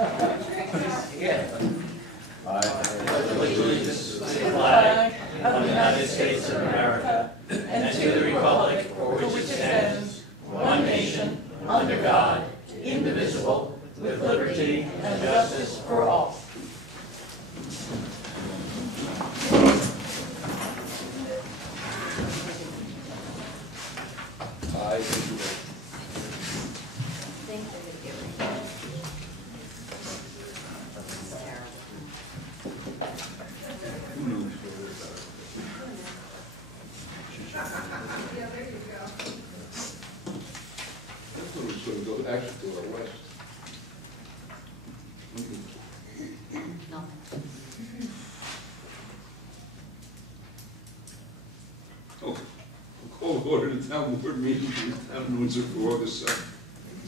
I pledge allegiance to the flag of the United States of America and to the republic for which it stands, one nation, under God, indivisible, with liberty and justice for all. Call to order the town board meeting in the town of Windsor for August 7th,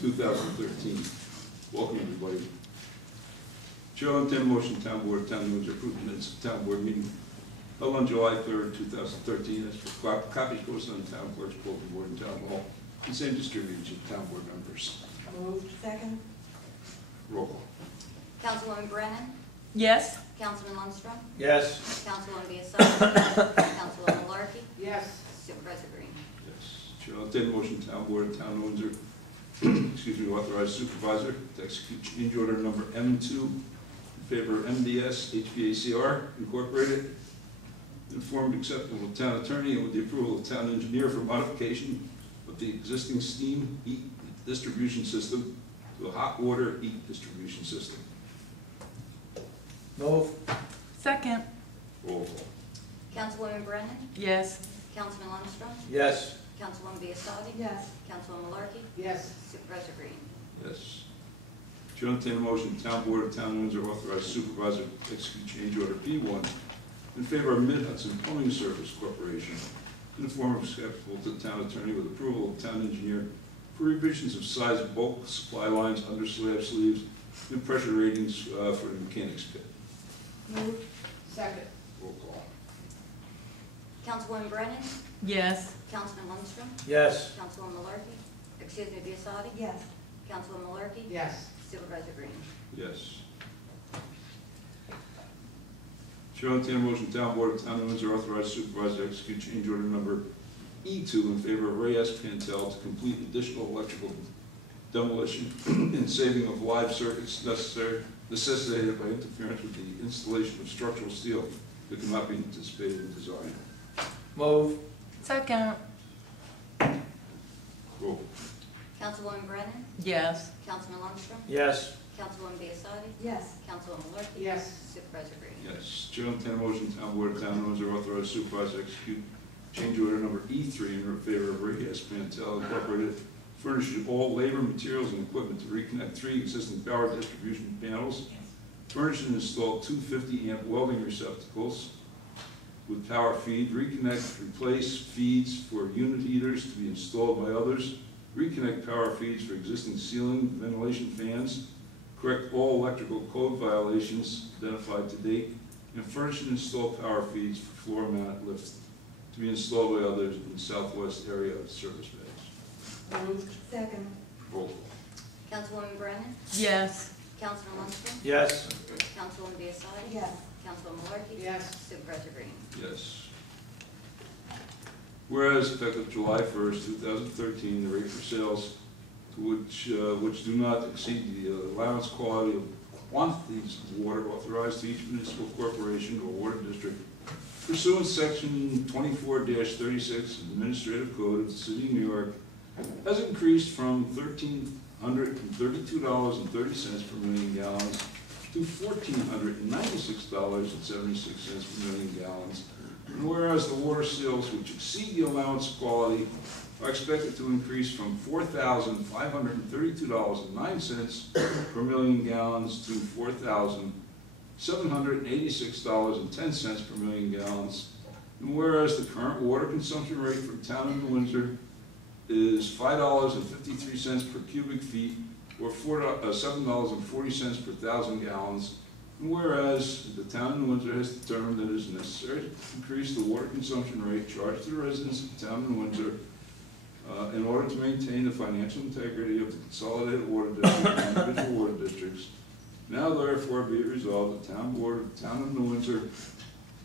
2013. Welcome, everybody. Chair will entertain a motion, town board, town of Windsor approve the minutes of town board meeting held on July 3rd, 2013. As for copies posted on the town clerk's bulletin board and town hall, and same distributed to the town board members. Moved. Second. Roll call. Councilwoman Brennan? Yes. Councilman Lundstrom? Yes. Councilwoman Biassatti? Councilwoman Larky? Yes. Supervisor Green? Yes. Chair will entertain a motion, town board, town of Windsor, excuse me, authorize supervisor to execute change order number M2 in favor of MDS HVACR Incorporated. Informed acceptable of town attorney and with the approval of town engineer for modification of the existing steam heat distribution system to a hot water heat distribution system. Move. Second. Roll call. Councilwoman Brennan? Yes. Councilman Lundstrom? Yes. Councilwoman Biassatti? Yes. Councilwoman Larky? Yes. Supervisor Green? Yes. Chair will entertain a motion, town board of town of Windsor authorize supervisor to execute change order P1 in favor of Mid-Hudson Plumbing Service Corporation in the form of acceptable to the town attorney with approval of town engineer for revisions of size of bulk supply lines, under slab sleeves, and pressure ratings for the mechanics pit. Moved. Second. Roll call. Councilwoman Brennan? Yes. Councilman Lundstrom? Yes. Councilwoman Larky? Excuse me, Biassatti? Yes. Councilwoman Larky? Yes. Supervisor Green? Yes. Chair will entertain a motion, town board of town of Windsor authorize supervisor to execute change order number E2 in favor of Ray S. Pantel to complete additional electrical demolition and saving of live circuits necessitated by interference with the installation of structural steel that cannot be anticipated in design. Move. Second. Roll. Councilwoman Brennan? Yes. Councilman Lundstrom? Yes. Councilwoman Biassatti? Yes. Councilwoman Larky? Yes. Supervisor Green? Yes. Chair will entertain a motion, town board of town of Windsor authorize supervisor to execute change order number E3 in favor of Ray S. Pantel Incorporated, furnishes all labor, materials, and equipment to reconnect 3 existing power distribution panels, furnish and install 2 50-amp welding receptacles with power feed, reconnect, replace feeds for unit heaters to be installed by others, reconnect power feeds for existing ceiling ventilation fans, correct all electrical code violations identified to date, and furnish and install power feeds for floor-mounted lifts to be installed by others in the southwest area of service bays. Moved. Second. Roll call. Councilwoman Brennan? Yes. Councilman Lundstrom? Yes. Councilwoman Biassatti? Yes. Councilwoman Larky? Yes. Supervisor Green? Yes. Whereas effective July 1st, 2013, the rate for sales to which do not exceed the allowance quality of quantities of water authorized to each municipal corporation or water district pursuant to section 24-36 Administrative Code of the City of New York has increased from $1,332.30 per million gallons to $1,496.76 per million gallons. And whereas the water sales which exceed the allowance quality are expected to increase from $4,532.09 per million gallons to $4,786.10 per million gallons. And whereas the current water consumption rate for the town of New Windsor is $5.53 per cubic feet, or $7.40 per 1,000 gallons. And whereas the town of New Windsor has determined that it is necessary to increase the water consumption rate charged to the residents of the town of New Windsor in order to maintain the financial integrity of the consolidated water district and individual water districts. Now therefore be it resolved, the town board of the town of New Windsor,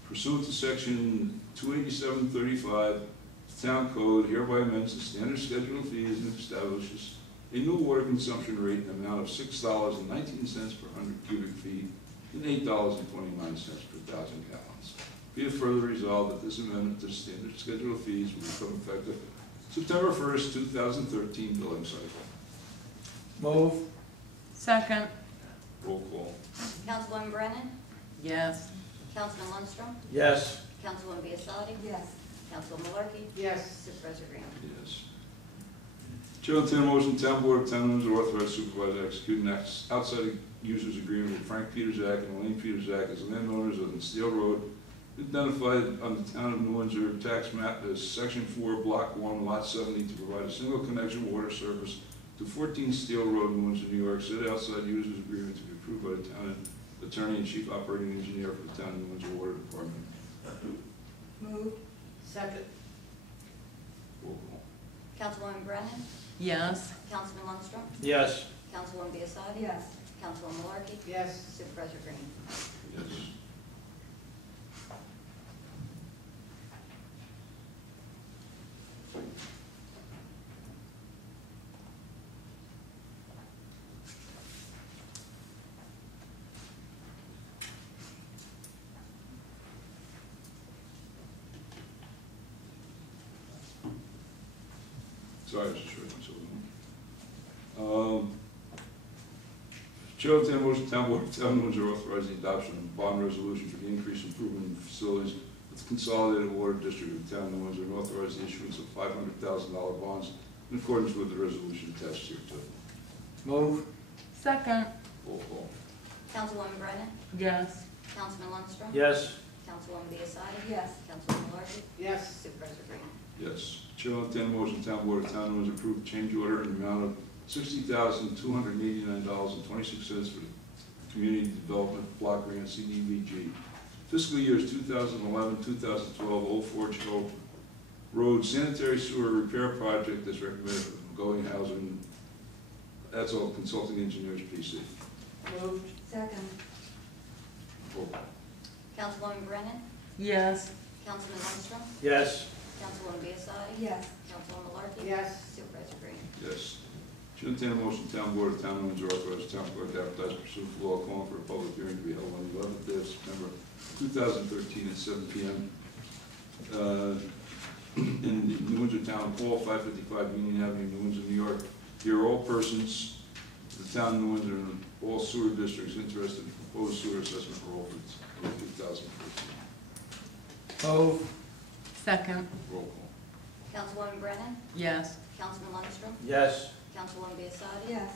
pursuant to section 28735, the town code, hereby amends the standard schedule of fees and establishes a new water consumption rate in the amount of $6.19 per 100 cubic feet and $8.29 per 1,000 gallons. Be it further resolved that this amendment to the standard schedule of fees will become effective September 1st, 2013 billing cycle. Move. Second. Roll call. Councilwoman Brennan? Yes. Councilman Lundstrom? Yes. Councilwoman Biassiatti? Yes. Councilwoman Malarkey? Yes. Supervisor Graham? Yes. Chair will entertain a motion, town board of town Windsor authorize supervisor to execute an outside users agreement with Frank Peterzak and Elaine Peterzak as landowners of the Steel Road, identified on the town of New Windsor tax map as section 4, block 1, lot 70, to provide a single connection water service to 14 Steel Road, New Windsor, New York. Said outside users agreement to be approved by the town attorney and chief operating engineer for the town of New Windsor Water Department. Move. Second. Roll call. Councilwoman Brennan? Yes. Councilman Lundstrom? Yes. Councilwoman Biassiatti? Yes. Councilwoman Malarkey? Yes. Supervisor Graham? Yes. Sorry, I was just writing something. Chair will entertain a motion, town board of town Windsor authorize the adoption of a bond resolution for the increased improvement in facilities with the consolidated water district of the town of Windsor, and authorize the issuance of $500,000 bonds in accordance with the resolution attached here too. Move. Second. Roll call. Councilwoman Brennan? Yes. Councilman Lundstrom? Yes. Councilwoman Biassiatti? Yes. Councilwoman Malarkey? Yes. Supervisor Graham? Yes. Chair will entertain a motion, town board of town Windsor approve change order in the amount of $60,289.26 for the Community Development Block Grant CDBG. Fiscal years 2011, 2012, Old Forge Hill Road Sanitary Sewer Repair Project as recommended from Going Housing. That's all consulting engineers PC. Moved. Second. Roll call. Councilwoman Brennan? Yes. Councilman Lundstrom? Yes. Councilwoman Biassiatti? Yes. Councilwoman Malarkey? Yes. Supervisor Graham? Yes. Should entertain a motion, town board of town Windsor authorize town clerk to advertise pursuant to law calling for a public hearing to be held on the 11th day of September 2013 at 7 p.m. In the New Windsor Town Hall, 555 Union Avenue, New Windsor, New York. Here, all persons of the town of New Windsor and all sewer districts interested in proposed sewer assessment for all for 2014. Move. Second. Roll call. Councilwoman Brennan? Yes. Councilman Lundstrom? Yes. Councilwoman Biassiatti? Yes.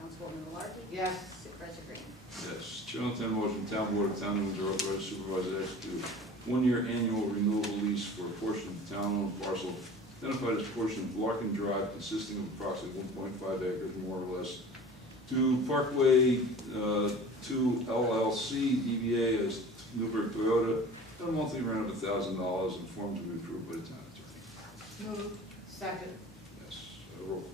Councilwoman Malarkey? Yes. Supervisor Graham? Yes. Chair will entertain a motion, town board of town Windsor authorize supervisor to execute one-year annual renewable lease for a portion of the town-owned parcel identified as portion of Larkin Drive consisting of approximately 1.5 acres, more or less, to Parkway 2 LLC, DBA as Newburgh Toyota, at a monthly rent of $1,000 and form to be approved by the town attorney. Moved. Second. Yes. Roll call.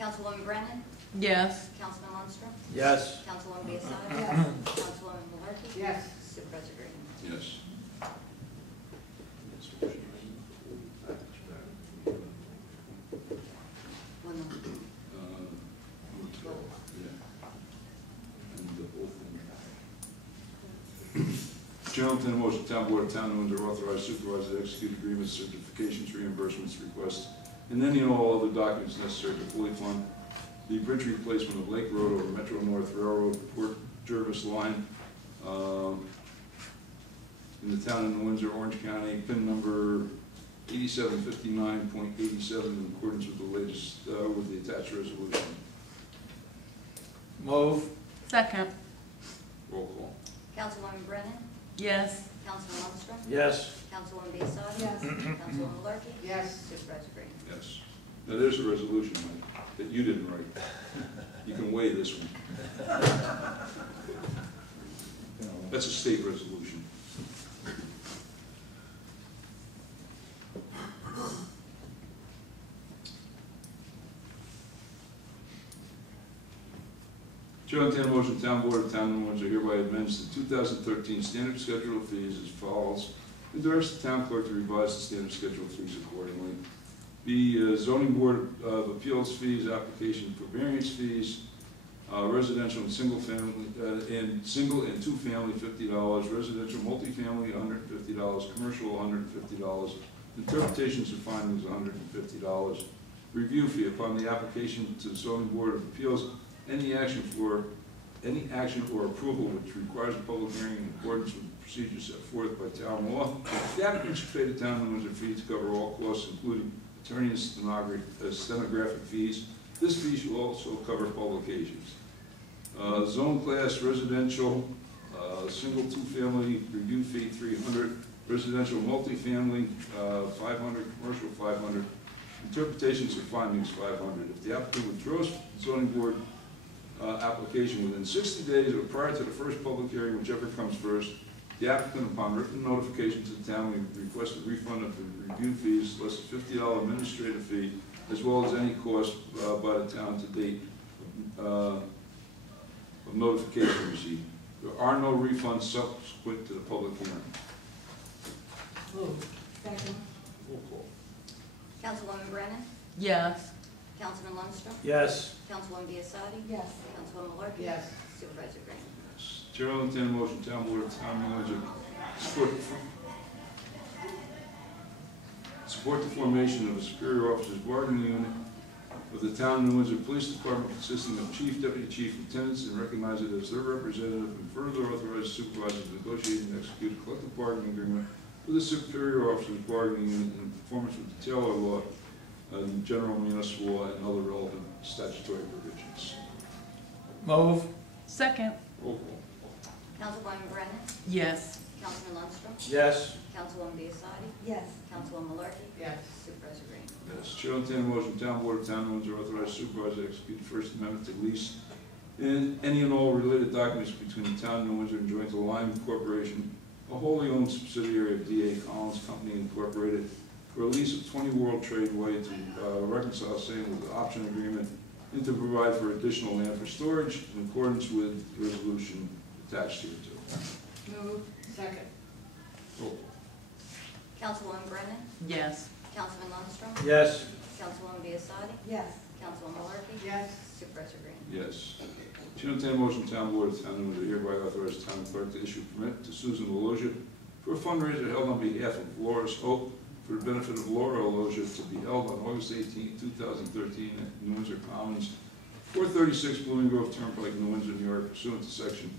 Councilwoman Brennan? Yes. Councilman Lundstrom? Yes. Councilwoman Biassiatti? Yes. Councilwoman Malarkey? Yes. Supervisor Graham? Yes. One more. Number 12, yeah. And the whole thing. Chair will entertain a motion, town board of town of Windsor authorize supervisor to execute agreements, certifications, reimbursements, requests, and any and all other documents necessary to fully fund the bridge replacement of Lake Road over Metro North Railroad Port Jervis line in the town of New Windsor, Orange County, PIN number 8759.87 in accordance with the latest, with the attached resolution. Move. Second. Roll call. Councilwoman Brennan? Yes. Councilman Lundstrom? Yes. Councilwoman Biassiatti? Yes. Councilwoman Malarkey? Yes. Supervisor Graham? Yes. Now, there's a resolution, Mike, that you didn't write. You can weigh this one. That's a state resolution. Chair Chair, entertain a motion, Town Board of Town of New Windsor hereby amends the 2013 standard schedule of fees as follows. And directs the town clerk to revise the standard schedule of fees accordingly. The zoning board of appeals fees, application for variance fees, residential and single family, and single and two family $50, residential multifamily $150, commercial $150, interpretations of findings $150, review fee upon the application to the zoning board of appeals, any action or approval which requires a public hearing in accordance with the procedures set forth by town law. The applicant should pay the town of New Windsor fee to cover all costs, including attorney and stenographic fees. This fee should also cover publications. Zone class residential, single two-family review fee $300, residential multifamily $500, commercial $500, interpretations of findings $500. If the applicant withdraws the zoning board application within 60 days or prior to the first public hearing, whichever comes first, the applicant, upon written notification to the town, will request a refund of the review fees, less a $50 administrative fee, as well as any cost by the town to date of notification received. There are no refunds subsequent to the public hearing. Move. Second. Roll call. Councilwoman Brennan? Yes. Councilman Lundstrom? Yes. Councilwoman Biassadi? Yes. Councilwoman Malarkey? Yes. Supervisor Green? Yes. Chair will entertain a motion, Town Board of Town Manager, support the formation of a superior officers bargaining unit of the Town of New Windsor Police Department consisting of chief, deputy chief, lieutenants, and recognize it as their representative, and further authorize supervisors to negotiate and execute a collective bargaining agreement with the superior officers bargaining unit in conformance with the Taylor law and general municipal law and other relevant statutory provisions. Move. Second. Roll call. Councilwoman Brennan? Yes. Councilman Lundstrom? Yes. Councilwoman Biassadi? Yes. Councilwoman Malarkey? Yes. Supervisor Green? Yes. Chair will entertain a motion, Town Board of Town of Windsor authorize supervisor to execute the First Amendment to lease and any and all related documents between the Town of New Windsor and Joint Alignment Corporation, a wholly owned subsidiary of D.A. Collins Company Incorporated, for a lease of 20 World Trade Way to reconcile same with the option agreement and to provide for additional land for storage in accordance with the resolution attached here to. Move. Second. Roll call. Councilwoman Brennan? Yes. Councilman Lundstrom? Yes. Councilwoman Biassadi? Yes. Councilwoman Malarkey? Yes. Supervisor Green? Yes. Chair will entertain a motion, Town Board of Town of Windsor hereby authorize the town clerk to issue a permit to Susan Aloja for a fundraiser held on behalf of Laura's Hope for the benefit of Laura Aloja to be held on August 18, 2013 at New Windsor Commons, 436 Blooming Grove Turnpike, New Windsor, New York, pursuant to section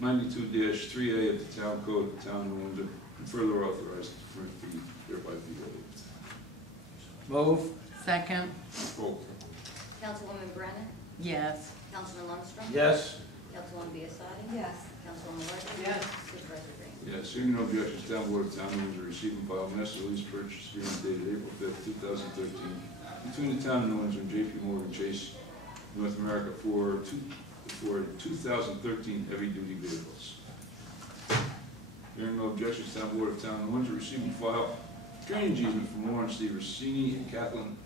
92-3A of the Town Code of the Town of New Windsor, and further authorized to be hereby be waived. Move. Second. Roll call. Councilwoman Brennan? Yes. Councilman Lundstrom? Yes. Councilwoman Biassadi? Yes. Councilwoman Malarkey? Yes. Supervisor Green? Yes, hearing no objections, Town Board of Town of Windsor receive and file master lease purchase agreement dated April 5th, 2013, between the Town of New Windsor and J.P. Morgan Chase, North America, for 2013 heavy-duty vehicles. Hearing no objections, Town Board of Town of New Windsor receive and file drainage easement from Lawrence D. Rossini and Kathleen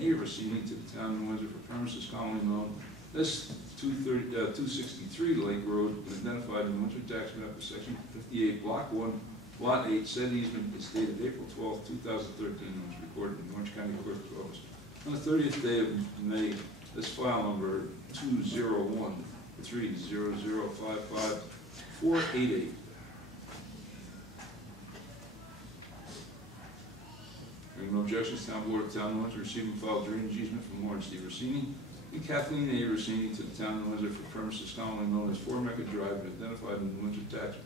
A. Rossini to the Town of New Windsor for premises commonly known as 263 Lake Road, identified in the Windsor Tax Map of Section 58, Block 1, Lot 8. Said easement is dated April 12, 2013, and was recorded in the Orange County Clerk's Office on the 30th day of May. This file number 201-30055-488. Hearing no objections, Town Board of Town of Windsor receive and file drainage easement from Lawrence D. Rossini and Kathleen A. Rossini to the Town of Windsor for premises commonly known as 4 Mecca Drive and identified in the Windsor Tax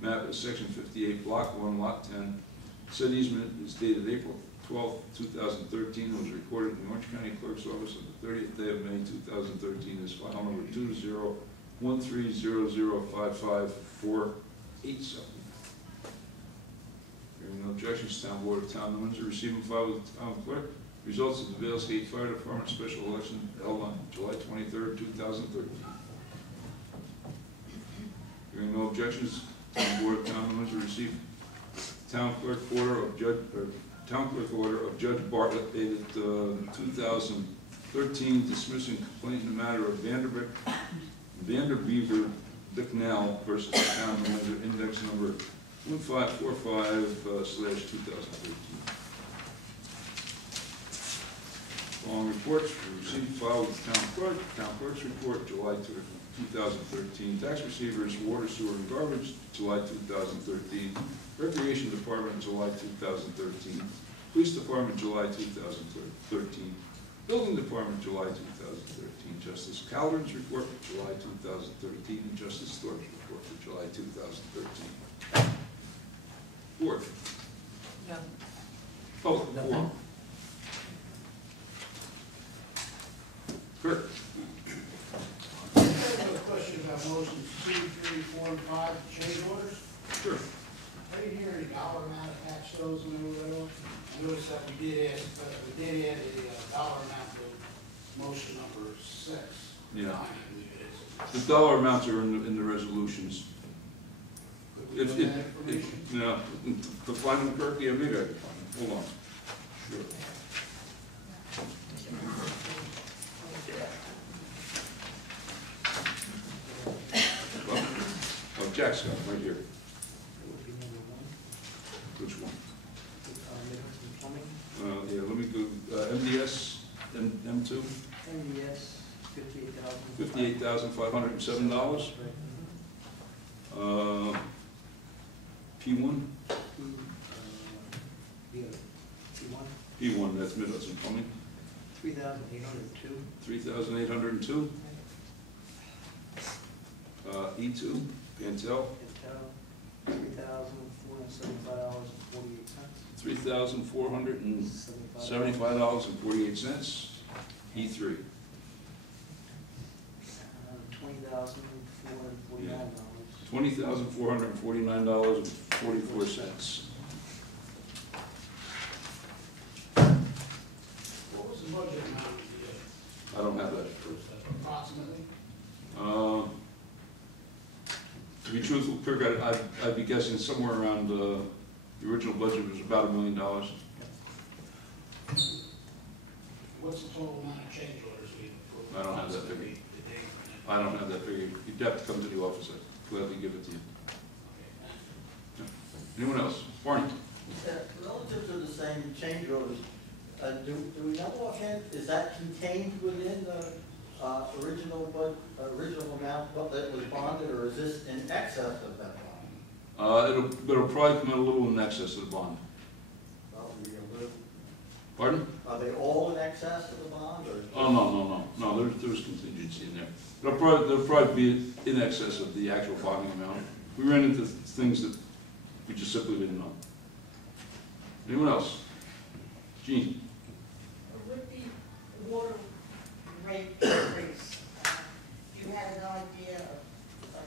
Map as Section 58, Block 1, Lot 10. Said easement is dated April 12, 2013, and was recorded in the Orange County Clerk's Office on the 30th day of May 2013 as file number 201-30055-487. Hearing no objections, Town Board of Town of Windsor receive and file with the Town Clerk results of the Vales Gate Fire Department special election held on July 23, 2013. Hearing no objections, Town Board of Town of Windsor receive Town Clerk order of Judge Bartlett dated 2013 dismissing complaint in the matter of Vanderbeck Vanderbeaver Bicknell versus the Town of Windsor, index number 1545/2013. Following reports were received, filed with the town clerk. Town clerk's report, July 2013. Tax receivers, water, sewer, and garbage, July 2013. Recreation Department, July 2013. Police Department, July 2013. Building Department, July 2013. Justice Calderon's report for July 2013. And Justice Thorpe's report for July 2013. Board. No. Public forum. Kurt. I have a question about motions 2, 3, 4, and 5, change orders. Sure. I didn't hear any dollar amount attached to those when they were read off. I noticed that we did add a dollar amount to motion number 6. Yeah. 9, I believe it is. The dollar amounts are in the resolutions. Could we know that information? No, to find them, Kirk, yeah, maybe I can find them. Hold on. Sure. Well, oh, Jack's got them right here. Which one? Yeah, let me go, MDS, M2, MDS, $58,000. $58,507. P1, P1, that's Mid-Hudson Plumbing, 3,802. 3,802. E2, Pantel, $3,475.48. $3,475.48. E3, $20,449. $20,449.44. What was the budget amount of I don't have that. approximately? To be truthful, Kirk, I'd be guessing somewhere around, the original budget was about $1 million. What's the total amount of change orders we approved? I don't have that figure. I don't have that figure. You'd have to come to the office. I'd gladly give it to you. Anyone else? Barney? Relative to the same change orders, do we know offhand, is that contained within the original amount that was bonded, or is this in excess of that bond? It'll probably come out a little in excess of the bond. Well, we can live- Pardon? Are they all in excess of the bond, or? Oh, no, there's contingency in there. They'll probably be in excess of the actual bonding amount. We ran into things that we just simply didn't know. Anyone else? Gene? With the water rate increase, you had an idea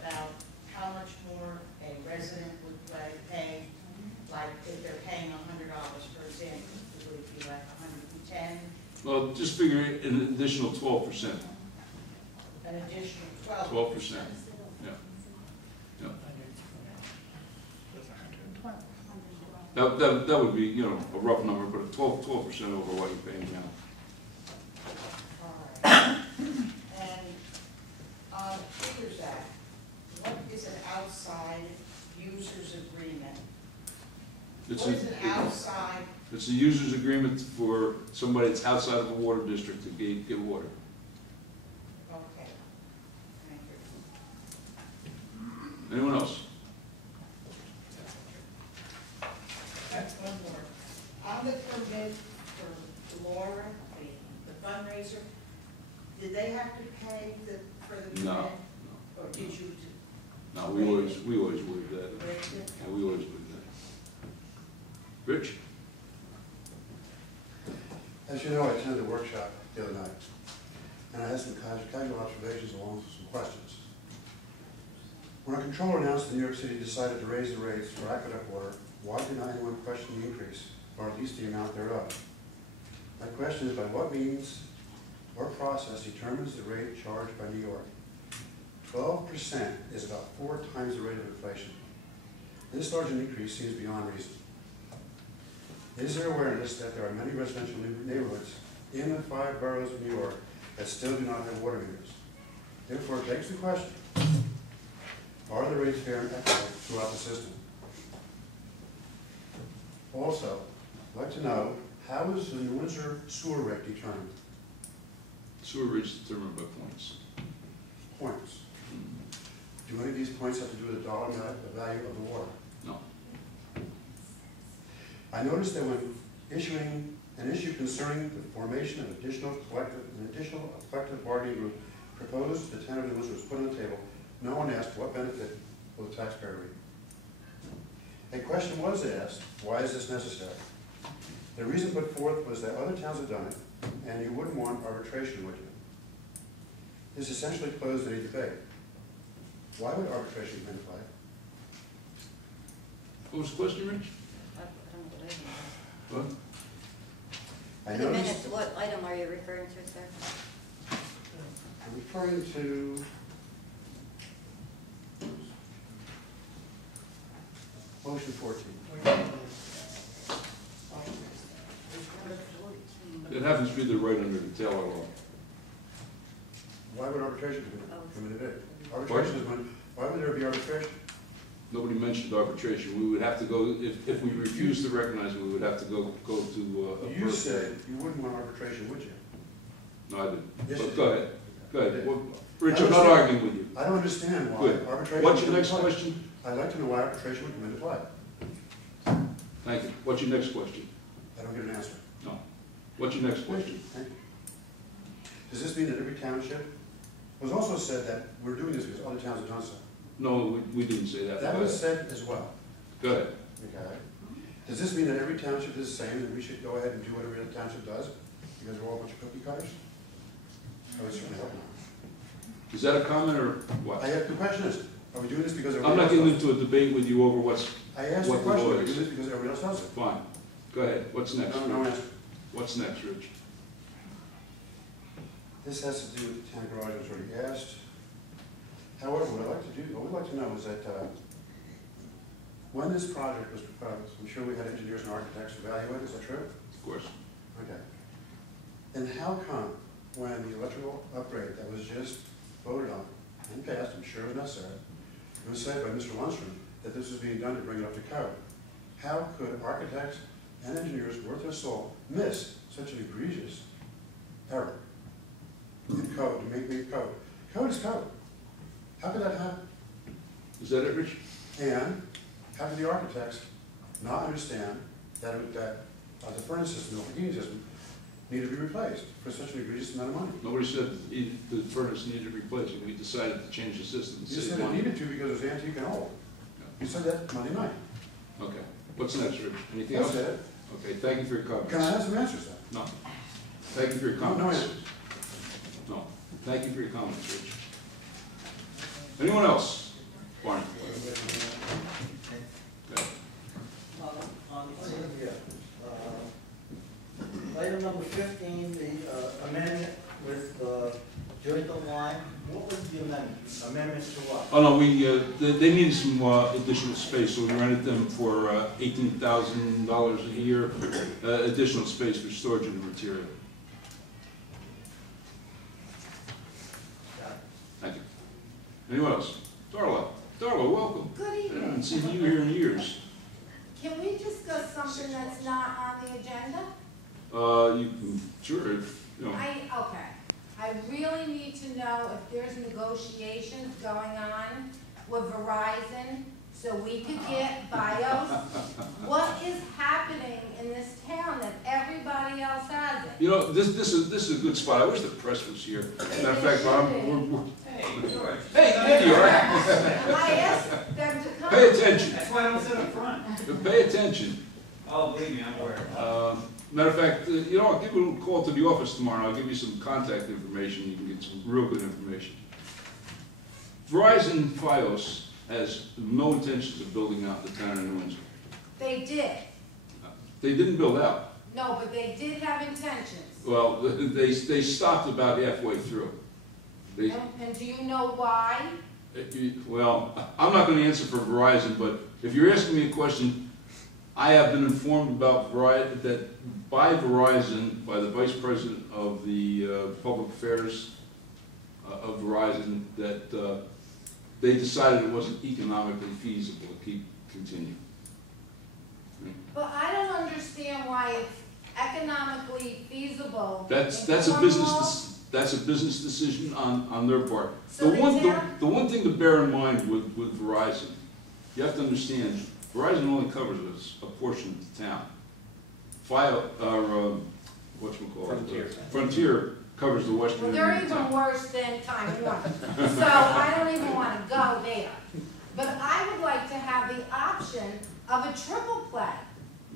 about how much more a resident would pay, like if they're paying $100, for example, would it be like 110, Well, just figure an additional 12%. an additional 12? 12%. Yeah. That would be, a rough number, but 12% over what you're paying now. All right. And on Figures Act, what is an outside users agreement? It's What is an outside? It's a user's agreement for somebody that's outside of a water district to get water. Okay. Thank you. Anyone else? One more. On the permit for Laura, the fundraiser, did they have to pay for the permit? No. Or did you? No, we always waive that. Very good. Yeah, we always waive that. Rich? As you know, I attended a workshop the other night, and I had some casual observations along with some questions. When our controller announced that New York City decided to raise the rates for aqueduct water, why did not anyone question the increase, or at least the amount thereof? My question is, by what means or process determines the rate charged by New York? 12% is about 4 times the rate of inflation. This large an increase seems beyond reason. Is there awareness that there are many residential neighborhoods in the 5 boroughs of New York that still do not have water meters? Therefore, it begs the question, are the rates fair and equitable throughout the system? Also, I'd like to know, how is the New Windsor sewer rate determined? Sewer rates determined by points. Points. Do any of these points have to do with the dollar value of the water? No. I noticed that when issuing an issue concerning the formation of an additional collective bargaining group proposed, the town of New Windsor was put on the table, no one asked what benefit will the taxpayer reap. A question was asked, why is this necessary? The reason put forth was that other towns have done it, and you wouldn't want arbitration, would you? This essentially closed any debate. Why would arbitration be in play? What was the question, Rich? I don't know what item it is. What? I For the noticed, minutes, what item are you referring to, sir? I'm referring to motion 14. It happens to be the right under the Taylor law. Why would arbitration come into bid? Arbitration is when, why would there be arbitration? Nobody mentioned arbitration. We would have to go, if we refuse to recognize it, we would have to go to a You first- said you wouldn't want arbitration, would you? No, I didn't. Yes, But you go did. ahead. Go ahead. did. Well, Rich, I'm not understand. arguing with you. I don't understand why Good. arbitration. What's would your come next into play. question? I'd like to know why arbitration would come into play. Thank you. What's your next question? I don't get an answer. No. What's your next question? Thank you. Does this mean that every township, it was also said that we're doing this because other towns have done so. No, we didn't say that. That Go was ahead. said as well. Go ahead. Okay. Does this mean that every township is the same, and we should go ahead and do whatever the township does, because we're all a bunch of cookie cutters? I would certainly hope not. Is that a comment or what? The question is, are we doing this because I'm everybody not else getting does into a debate with you over what's, it? I asked the what the question, law are we is. doing this because everybody else does it? fine. Go ahead. What's next? No answer. What's next, Rich? This has to do with the town garage, I was already asked. However, what I'd like to do, what we'd like to know is that, when this project was proposed, I'm sure we had engineers and architects evaluate, is that true? Of course. Okay. And how come, when the electrical upgrade that was just voted on and passed, I'm sure it was necessary, it was said by Mr. Lundstrom that this was being done to bring it up to code. How could architects and engineers worth their salt miss such an egregious error in code, to make code? Code is code. How could that happen? Is that it, Rich? And how could the architects not understand that the furnace system, the heating system, needed to be replaced for such an egregious amount of money? Nobody said the furnace needed replacing. We decided to change the system. You said it needed to because it was antique and old. You said that Monday night. Okay. What's next, Rich? Anything That's else? it. Okay, thank you for your comments. Can I have some answers then? No. Thank you for your No comments. answers. No. Thank you for your comments, Rich. Anyone else? Barney? Okay. Item number 15, the amendment with joint line, what was the amendment? Amendment to what? Oh, no, they needed some additional space, so we rented them for $18,000 a year, additional space for storage of the material. Thank you. Anyone else? Darla, welcome. Good I evening. haven't seen you here in years. Can we discuss something that's not on the agenda? You can, sure, if, you know. Okay. I really need to know if there's negotiations going on with Verizon so we could get BIOS. What is happening in this town that everybody else has it? You know, this is a good spot. I wish the press was here. Matter of fact, we're Hey, George. hey, there you are. I asked them to come. Pay attention. That's why I don't sit up front. Pay attention. Oh, believe me, I'm aware. Matter of fact, you know, I'll give you a call to the office tomorrow. I'll give you some contact information. You can get some real good information. Verizon Fios has no intentions of building out the town of New Windsor. They did. They didn't build out. No, but they did have intentions. Well, they stopped about halfway through. They, And do you know why? well, I'm not going to answer for Verizon, but if you're asking me a question, I have been informed about Verizon, that by Verizon, by the Vice President of the Public Affairs of Verizon that they decided it wasn't economically feasible to keep continuing. But I don't understand why it's economically feasible. That's in a Cornwall. that's a business decision on their part. So The the one town- the one thing to bear in mind with Verizon, you have to understand, Verizon only covers a portion of the town. Whatchamacallit? Frontier covers the western Well, end they're of the even town. worse than Time Warner, so I don't even want to go there. But I would like to have the option of a triple play,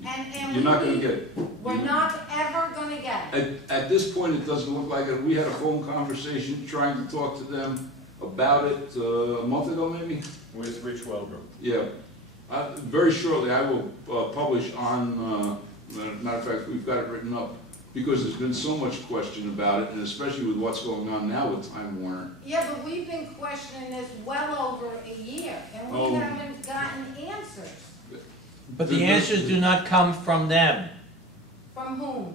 and You're not we gonna need- get it. We're not ever gonna get it. At this point, it doesn't look like it. We had a phone conversation trying to talk to them about it a month ago, maybe? With Rich Welbrook. Yeah. Very shortly, I will publish on, matter of fact, we've got it written up, because there's been so much question about it, and especially with what's going on now with Time Warner. Yeah, but we've been questioning this well over a year, and we Oh. haven't gotten answers. But the answers do not come from them. From whom?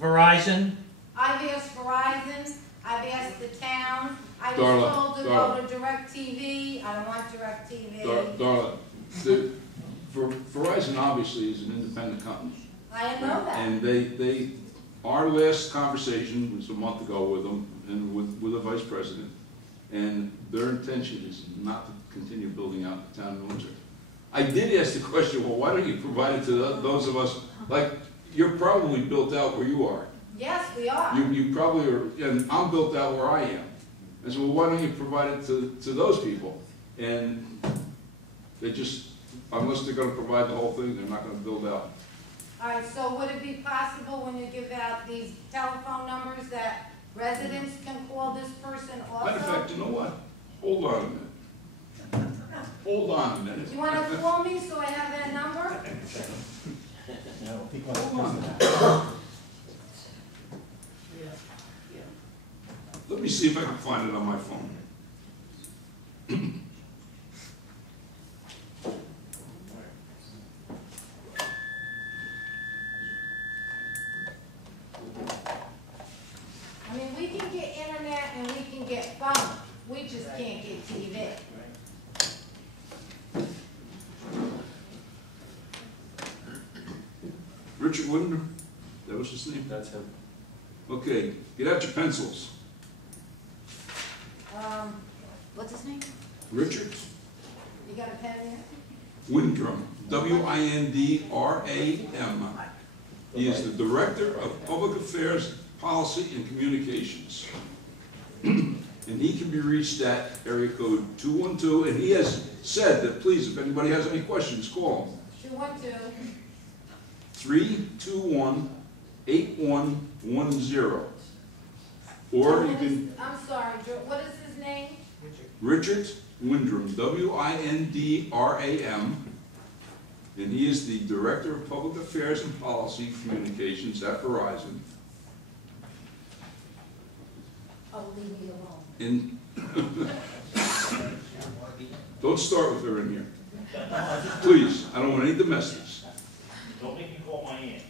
Verizon, I've asked Verizon, I've asked the town, I was Darla, told to Darla. go to DirecTV, I don't want DirecTV. Darla, Verizon obviously is an independent company. I know that. And our last conversation was a month ago with them, and with the vice president, and their intention is not to continue building out the town of Windsor. I did ask the question, well, why don't you provide it to those of us, like, you're probably built out where you are. Yes, we are. You probably are, and I'm built out where I am. I said, well, why don't you provide it to those people? And they just, unless they're gonna provide the whole thing, they're not gonna build out. All right, so would it be possible when you give out these telephone numbers that residents can call this person also? Matter of fact, you know what? Hold on a minute. Hold on a minute. You want to call me so I have that number? Hold on. Let me see if I can find it on my phone. I mean, we can get internet and we can get phone, we just can't get TV. Richard Winder? That was his name? that's him. Okay, get out your pencils. What's his name? Richard You got a pen there? Windrum, W-I-N-D-R-A-M. He is the Director of Public Affairs, Policy, and Communications. And he can be reached at area code 212, and he has said that, please, if anybody has any questions, call him. 321-8110. Or you can, I'm sorry, what is his name? Richard Windrum, W-I-N-D-R-A-M, and he is the Director of Public Affairs and Policy Communications at Verizon. Oh, leave me alone. And don't start with her in here. Please, I don't want any domestics. Don't make me call my aunt.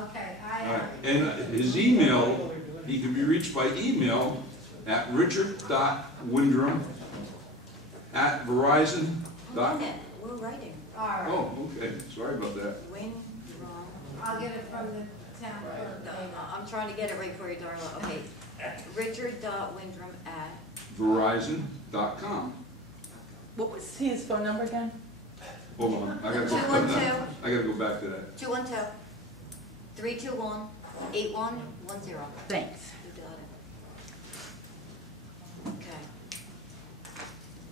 Okay, All right. And his email, he can be reached by email at richard.windrum@verizon. We're writing. all right, Oh, okay, sorry about that. Win, wrong. I'll get it from the town clerk. I'm trying to get it right for you, Darla. Okay. Richard.Windrum@. Verizon.com. What was his phone number again? Hold on, I gotta go, 212. I gotta go back to that. 212-321-8110. Thanks. You got it. Okay.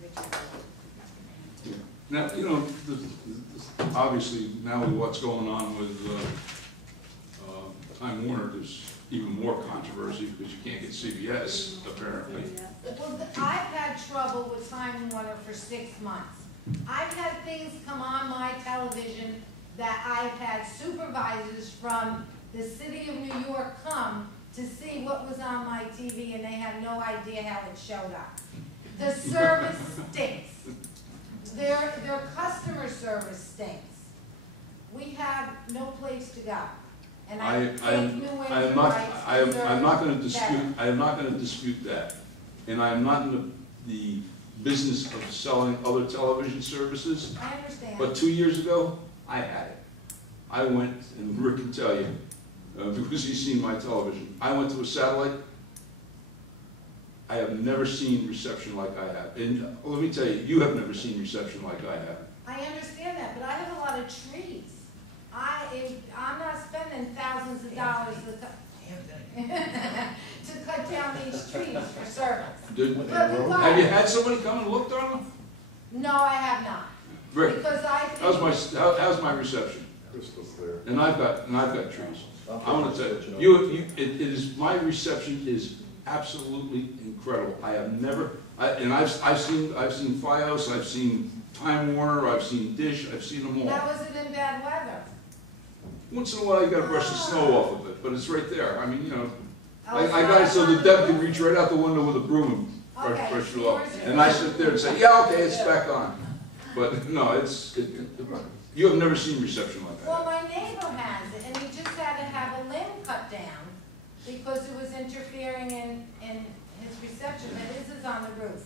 Richard. Now, you know, obviously, now with what's going on with Time Warner, there's even more controversy because you can't get CBS, apparently. Well, I've had trouble with Time Warner for 6 months. I've had things come on my television that I've had supervisors from the city of New York come to see what was on my TV, and they have no idea how it showed up. The service stinks. Their customer service stinks. We have no place to go. And I take am, New I Windsor am not, rights I'm not gonna better. dispute, I am not gonna dispute that. And I am not in the business of selling other television services, I understand. but 2 years ago, I had it. I went, and Rick can tell you, because he's seen my television, I went to a satellite. I have never seen reception like I have. And let me tell you, you have never seen reception like I have. I understand that, but I have a lot of trees. I'm not spending thousands of dollars to cut down these trees for service. Have you had somebody come and look on them? No, I have not. Rick, Because I think. how's my reception? Crystal clear. And I've got trees. I want to tell you, it is, my reception is absolutely incredible. I have never, I've seen FiOS, I've seen Time Warner, I've seen Dish, I've seen them all. That was it in bad weather. Once in a while, you gotta brush the snow off of it, but it's right there. I mean, you know, Oh, I it's got not it so on the Deb can roof? reach right out the window with a broom and Okay, brush it yours off. is- And I sit there and say, yeah, okay, it's back on. But no, you have never seen reception like Well, that. my neighbor has it, and he just had to have a limb cut down because it was interfering in his reception, and his is on the roof.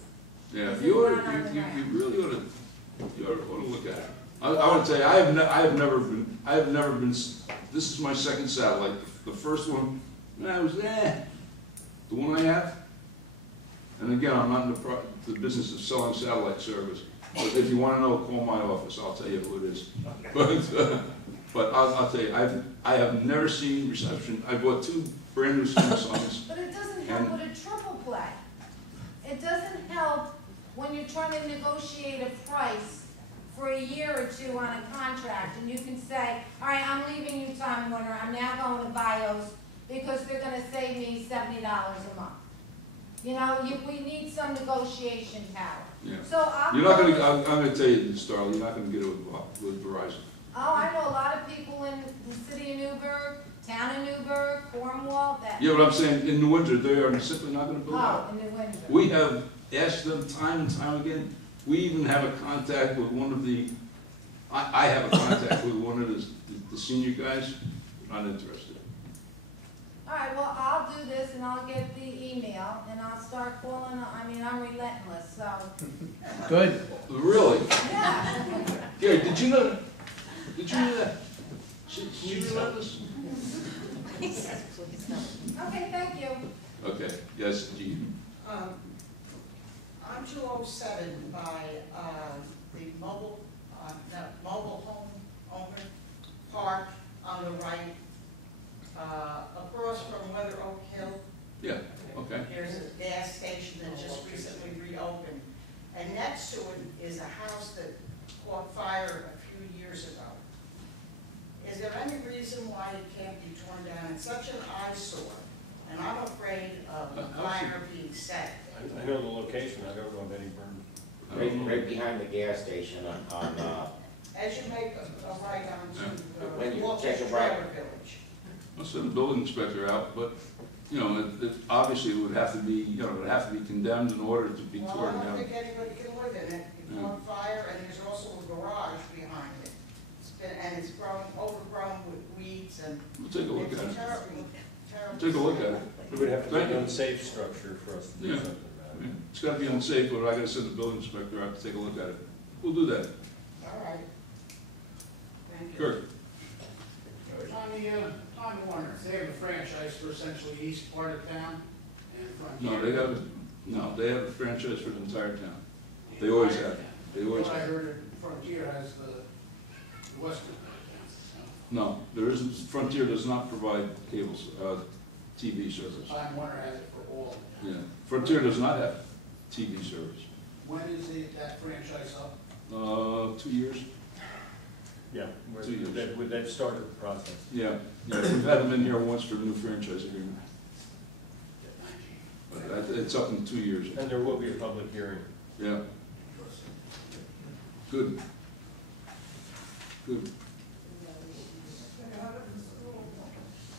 Yeah, This you is ought not on the to, you ground. really ought to look at it. I want to tell you, I have never been, this is my second satellite. The first one, I was, the one I have. And again, I'm not in the business of selling satellite service. But if you want to know, call my office, I'll tell you who it is. But I'll tell you, I have never seen reception. I bought 2 brand new Samsungs. But it doesn't help with a triple play. It doesn't help when you're trying to negotiate a price for a year or 2 on a contract, and you can say, all right, I'm leaving you Time Warner, I'm now going to BIOS because they're gonna save me $70 a month. You know, we need some negotiation power. Yeah. So You're not gonna, I'm gonna tell you this, Darla, you're not gonna get it with Verizon. Oh, I know a lot of people in the city of Newburgh, town of Newburgh, Cornwall, that. Yeah, but I'm saying, in New Windsor, they are simply not gonna build out. Oh, in New Windsor. We have asked them time and time again. We even have a contact with one of the, I have a contact with one of the senior guys, not interested. All right, well, I'll do this and I'll get the email and I'll start calling, I mean, I'm relentless, so. Good. Really? Yeah. Gary, did you know that? Did you know that? She's relentless? Okay, thank you. Okay, yes, Gene. On 207 by the mobile home owner park on the right, across from Weather Oak Hill. Yeah, okay. There's a gas station that just recently reopened. And next to it is a house that caught fire a few years ago. Is there any reason why it can't be torn down? It's such an eyesore, and I'm afraid of the fire being set. I know the location, I don't know of any burn. Right behind the gas station on As you make a right When onto you Walker's take a right. Trailer Village. I'll send the building inspector out, but, you know, obviously it would have to be, you know, it would have to be condemned in order to be Well, I torn don't down. think anybody can live in it. It's on fire, and there's also a garage behind it. It's grown, overgrown with weeds, and We'll take a look at it's it. terrible, terrible. Take a look at it. It would have to be Thank an you. unsafe structure for us to do Yeah. something about it. It's gotta be unsafe, but I gotta send the building inspector out to take a look at it. We'll do that. All right. Thank you. Kurt? On the, Time Warner, they have a franchise for essentially east part of town and Frontier. No, they have a franchise for the entire town. They always have. They always But I have. heard that Frontier has the western part of town. No, there isn't, Frontier does not provide cables, TV service. Time Warner has it for all. Yeah, Frontier does not have TV service. When is that franchise up? 2 years? Yeah, 2 years. they've started the process. Yeah, we've had them in here once for the new franchise agreement. But it's up in 2 years. And there will be a public hearing. Yeah. Good. Good.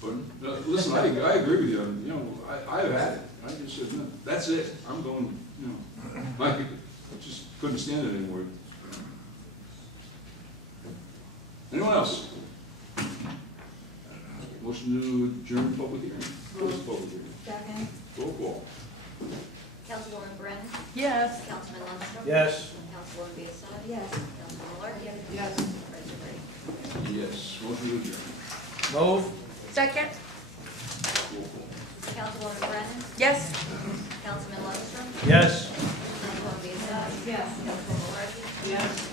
But, listen, I agree with you. You know, I've had it. I just said, no, that's it. I'm going, you know, I just couldn't stand it anymore. Anyone else? Motion to adjourn public hearing. Close the public hearing. Second. Roll call. Councilwoman Brennan? Yes. Councilman Lundstrom? Yes. Councilwoman Biassiata? Yes. Councilman Larkin? Yes. President Brady? Yes. Motion to adjourn. Move. Second? Roll call. Councilwoman Brennan? Yes. Councilman Lundstrom? Yes. Councilwoman Biassiata? Yes. Councilman Larkin? Yes.